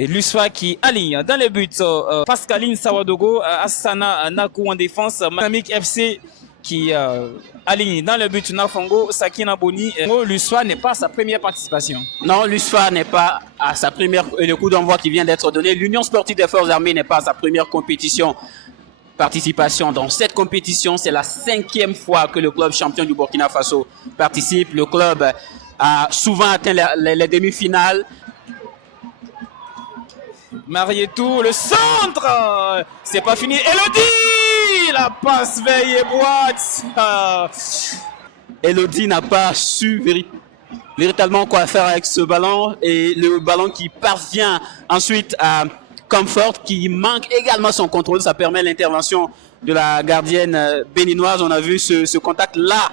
Et l'USFA qui aligne dans les buts Pascaline Sawadogo, Asana Nakou en défense, Dynamique FC qui aligne dans le but Nafongo, Sakina Boni. L'USFA n'est pas sa première participation. Non, l'USFA n'est pas à sa première, le coup d'envoi qui vient d'être donné. L'Union sportive des forces armées n'est pas à sa première participation dans cette compétition. C'est la 5e fois que le club champion du Burkina Faso participe. Le club a souvent atteint les demi-finales. Marietou, le centre, c'est pas fini. Elodie, la passe veille et boîte. Elodie n'a pas su véritablement quoi faire avec ce ballon, et le ballon qui parvient ensuite à Comfort, qui manque également son contrôle. Ça permet l'intervention de la gardienne béninoise. On a vu ce contact là.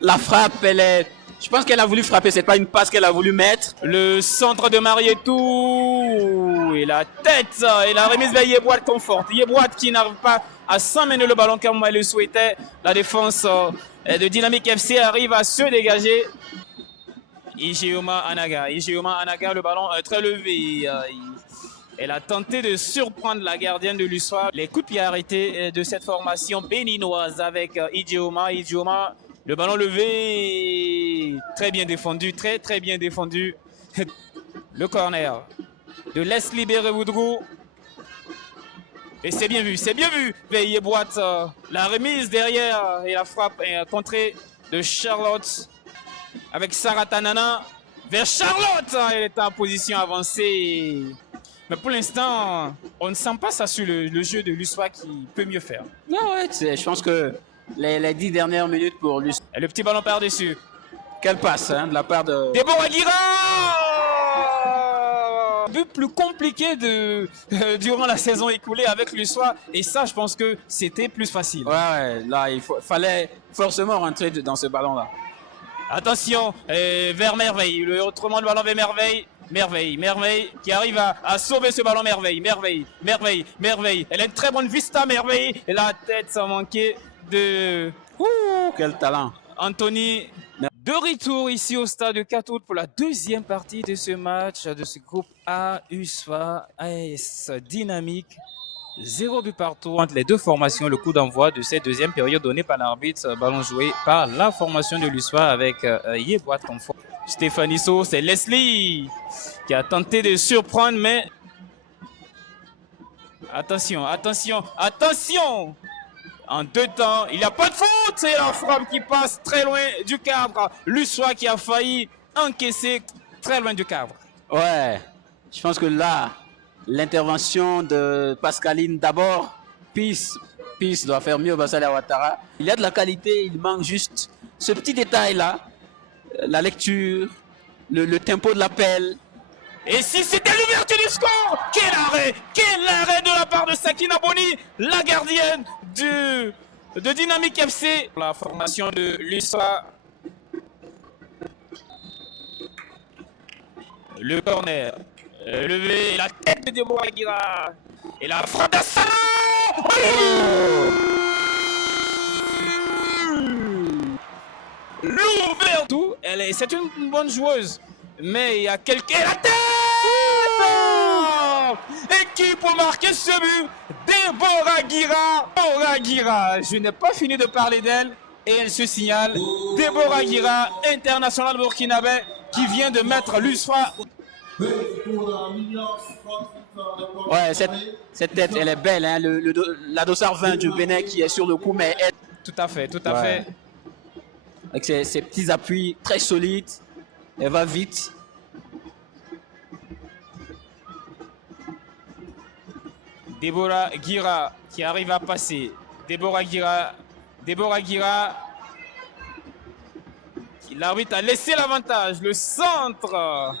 La frappe, je pense qu'elle a voulu frapper, c'est pas une passe qu'elle a voulu mettre. Le centre de Marietou et la tête et la remise vers Yeboat Comfort. Yeboat qui n'arrive pas à s'emmener le ballon comme elle le souhaitait. La défense de Dynamique FC arrive à se dégager. Ijeoma Anaga, le ballon très levé. Elle a tenté de surprendre la gardienne de l'USFA. Les coups de pied arrêtés de cette formation béninoise avec Ijeoma. Le ballon levé, très bien défendu, très bien défendu. Le corner de Leslie Béréwoudrou. Et c'est bien vu. Veillez boîte, la remise derrière et la frappe contrée de Charlotte avec Sarah Tanana vers Charlotte. Elle est en position avancée. Mais pour l'instant, on ne sent pas ça sur le jeu de l'USFA qui peut mieux faire. Non, ouais, je pense que les 10 dernières minutes pour l'USFA. Et le petit ballon par-dessus. Quelle passe de la part de... Déborah Guira. But plus compliqué durant la saison écoulée avec l'USFA. Et ça, je pense que c'était plus facile. Ouais, là, fallait forcément rentrer dans ce ballon-là. Attention, vers Merveille. Autrement, le ballon vers Merveille. Merveille qui arrive à sauver ce ballon. Merveille. Elle a une très bonne vista, Merveille. Et la tête sans manquer de... Quel talent. Anthony. De retour ici au stade de 4 août pour la deuxième partie de ce match de ce groupe A, USFA, AS Dynamique. 0 but partout entre les deux formations. Le coup d'envoi de cette deuxième période donné par l'arbitre. Ballon joué par la formation de l'USFA avec Yeboat Comfort. Stéphanie So, c'est Leslie qui a tenté de surprendre, mais attention. En deux temps, il n'y a pas de faute. C'est la frappe qui passe très loin du cadre. l'USFA qui a failli encaisser très loin du cadre. Ouais, je pense que là, l'intervention de Pascaline d'abord, Peace doit faire mieux Bassala Ouattara. Il y a de la qualité, il manque juste ce petit détail-là. La lecture, le tempo de l'appel. Et si c'était l'ouverture du score, quel arrêt de la part de Sakina Boni, la gardienne de Dynamique FC. La formation de l'USFA. Le corner, levé, la tête de Déborah Guira. Et la frappe d'Assana. L'ouverture, c'est une bonne joueuse. Mais il y a quelqu'un... La tête. Et qui peut marquer ce but? Déborah Guira. Je n'ai pas fini de parler d'elle. Et elle se signale. Déborah Guira, internationale burkinabé, qui vient de mettre l'USFA. Ouais, cette tête, elle est belle. Hein? La dossard 20 du Bénin qui est sur le coup, mais elle... Tout à fait. Avec ses petits appuis très solides. Elle va vite. Déborah Guira qui arrive à passer. Déborah Guira. L'arbitre a laissé l'avantage. Le centre.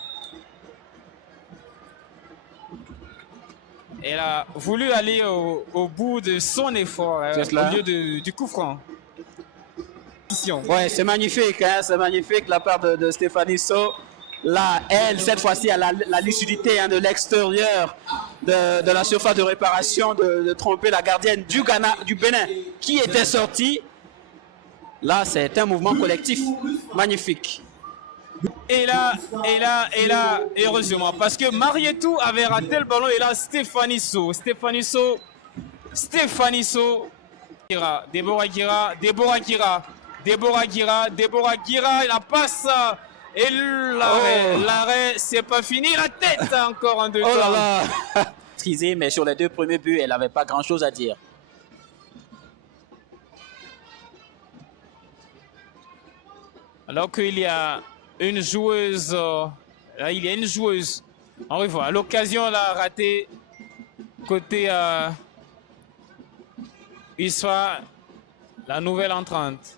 Elle a voulu aller au bout de son effort au lieu du coup franc. Ouais, c'est magnifique, hein, c'est magnifique la part de Stéphanie So. Là, elle, cette fois-ci, elle a la lucidité de l'extérieur de la surface de réparation de tromper la gardienne du Bénin qui était sortie. Là, c'est un mouvement collectif magnifique. Et là, heureusement, parce que Marietou avait raté le ballon et là, Stéphanie So, Deborah Gira, il la passe et l'arrêt, c'est pas fini, la tête encore en deux temps. Oh là là. Maîtrisé, mais sur les 2 premiers buts, elle n'avait pas grand-chose à dire. Alors qu'il y a une joueuse, là il y a une joueuse, on revoit, l'occasion l'a raté côté Isfa, la nouvelle entrante.